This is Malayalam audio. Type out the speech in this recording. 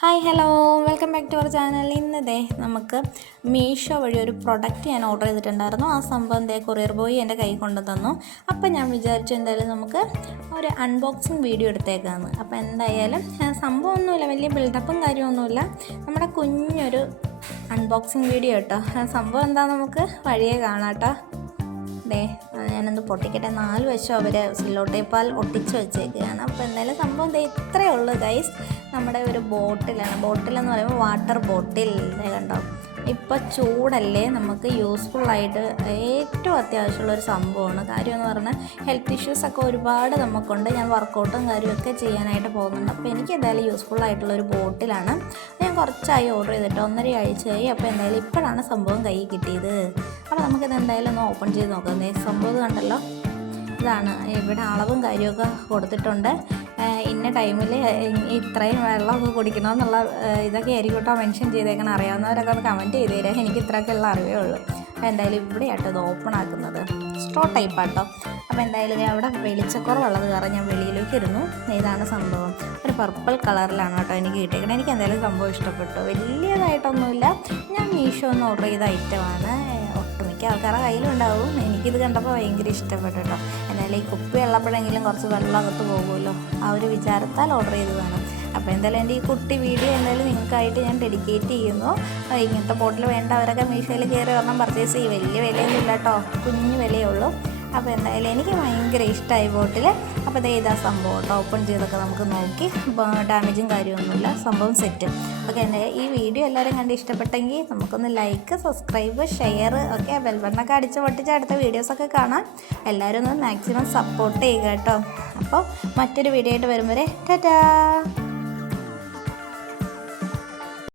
Hi hello welcome back to our channel. ഇന്നതേ നമുക്ക് മീഷോ വഴി ഒരു പ്രൊഡക്റ്റ് ഞാൻ ഓർഡർ ചെയ്തിട്ടുണ്ടായിരുന്നു. ആ സംഭവം കൊറിയർ ബോയ് എൻ്റെ കൈ കൊണ്ടു തന്നു. അപ്പോൾ ഞാൻ വിചാരിച്ചു എന്തായാലും നമുക്ക് ഒരു അൺബോക്സിങ് വീഡിയോ എടുത്തേക്കാന്ന്. അപ്പോൾ എന്തായാലും സംഭവമൊന്നുമില്ല, വലിയ ബിൽഡപ്പും കാര്യമൊന്നുമില്ല, നമ്മുടെ കുഞ്ഞൊരു അൺബോക്സിങ് വീഡിയോ കേട്ടോ. സംഭവം എന്താണെന്ന് നമുക്ക് വഴിയേ കാണാം കേട്ടോ. ഞാനൊന്ന് പൊട്ടിക്കട്ടെ. 4 വശം അവർ സില്ലോ ടേപ്പാൽ ഒട്ടിച്ച് വെച്ചേക്കുകയാണ്. അപ്പോൾ എന്തായാലും സംഭവം ഇത്രയേ ഉള്ളൂ ഗൈസ്. നമ്മുടെ ഒരു ബോട്ടിലാണ്. ബോട്ടിലെന്ന് പറയുമ്പോൾ വാട്ടർ ബോട്ടിൽ കണ്ടോ. ഇപ്പോൾ ചൂടല്ലേ, നമുക്ക് യൂസ്ഫുള്ളായിട്ട് ഏറ്റവും അത്യാവശ്യമുള്ളൊരു സംഭവമാണ്. കാര്യമെന്ന് പറഞ്ഞാൽ ഹെൽത്ത് ഇഷ്യൂസൊക്കെ ഒരുപാട് നമുക്കുണ്ട്. ഞാൻ വർക്കൗട്ടും കാര്യമൊക്കെ ചെയ്യാനായിട്ട് പോകുന്നുണ്ട്. അപ്പോൾ എനിക്ക് എന്തായാലും യൂസ്ഫുള്ളായിട്ടുള്ളൊരു ബോട്ടിലാണ്. ഞാൻ കുറച്ചായി ഓർഡർ ചെയ്തിട്ട് 1.5 ആഴ്ചയായി. അപ്പോൾ എന്തായാലും ഇപ്പോഴാണ് സംഭവം കൈ കിട്ടിയത്. അപ്പോൾ നമുക്കിത് എന്തായാലും ഒന്ന് ഓപ്പൺ ചെയ്ത് നോക്കാം. സംഭവം കണ്ടല്ലോ, ഇതാണ്. ഇവിടെ അളവും കാര്യമൊക്കെ കൊടുത്തിട്ടുണ്ട്. ഇന്ന ടൈമിൽ ഇത്രയും വെള്ളമൊക്കെ കുടിക്കണമെന്നുള്ള ഇതൊക്കെ ആയിരിക്കും കേട്ടോ മെൻഷൻ ചെയ്തേക്കണം. അറിയാവുന്നവരൊക്കെ ഒന്ന് കമൻറ്റ് ചെയ്ത് തരാം. എനിക്ക് ഇത്രയൊക്കെയുള്ള അറിവേ ഉള്ളൂ. അപ്പോൾ എന്തായാലും ഇവിടെയാട്ടോ ഇത് ഓപ്പൺ ആക്കുന്നത്. സ്ട്രോ ടൈപ്പാട്ടോ. അപ്പോൾ എന്തായാലും അവിടെ വെളിച്ചക്കുറവുള്ളത് കാരണം ഞാൻ വെളിയിലേക്ക് ഇരുന്നു. ഇതാണ് സംഭവം. ഒരു പർപ്പിൾ കളറിലാണ് കേട്ടോ എനിക്ക് കിട്ടിയേക്കുന്നത്. എനിക്ക് എന്തായാലും സംഭവം ഇഷ്ടപ്പെട്ടു. വലിയതായിട്ടൊന്നുമില്ല. ഞാൻ മീഷോ ഒന്ന് ഓർഡർ ചെയ്ത ഐറ്റമാണ്. ഒട്ടുമിക്ക ആൾക്കാരുടെ കയ്യിലുണ്ടാവും. എനിക്കിത് കണ്ടപ്പോൾ ഭയങ്കര ഇഷ്ടപ്പെട്ടു കേട്ടോ. എന്നാലും ഈ കുപ്പി ഉള്ളപ്പോഴെങ്കിലും കുറച്ച് വെള്ളം അകത്ത് പോകുമല്ലോ, ആ ഒരു വിചാരത്താൽ ഓർഡർ ചെയ്തതാണ്. അപ്പോൾ എന്തായാലും എൻ്റെ ഈ കുട്ടി വീഡിയോ എന്തായാലും നിങ്ങൾക്കായിട്ട് ഞാൻ ഡെഡിക്കേറ്റ് ചെയ്യുന്നു. ഇങ്ങനത്തെ ബോട്ടിൽ വേണ്ടവരൊക്കെ മീഷോയിൽ കയറി ഒരെണ്ണം പർച്ചേസ് ചെയ്യും. വലിയ വിലയൊന്നും ഇല്ല കേട്ടോ, കുഞ്ഞു വിലയേ ഉള്ളൂ. അപ്പോൾ എന്തായാലും എനിക്ക് ഭയങ്കര ഇഷ്ടമായി ബോട്ടിൽ. അപ്പോൾ ഇതാ സംഭവം കേട്ടോ. ഓപ്പൺ ചെയ്തൊക്കെ നമുക്ക് നോക്കി, ഡാമേജും കാര്യമൊന്നുമില്ല, സംഭവം സെറ്റ്. ഓക്കെ, എൻ്റെ ഈ വീഡിയോ എല്ലാവരും കണ്ട് ഇഷ്ടപ്പെട്ടെങ്കിൽ നമുക്കൊന്ന് ലൈക്ക്, സബ്സ്ക്രൈബ്, ഷെയർ ഒക്കെ ബെൽ ബട്ടണൊക്കെ അടിച്ച് പൊട്ടിച്ച് അടുത്ത വീഡിയോസൊക്കെ കാണാം. എല്ലാവരും ഒന്ന് മാക്സിമം സപ്പോർട്ട് ചെയ്യുക കേട്ടോ. അപ്പോൾ മറ്റൊരു വീഡിയോ ആയിട്ട് വരും വരെ ടാറ്റാ.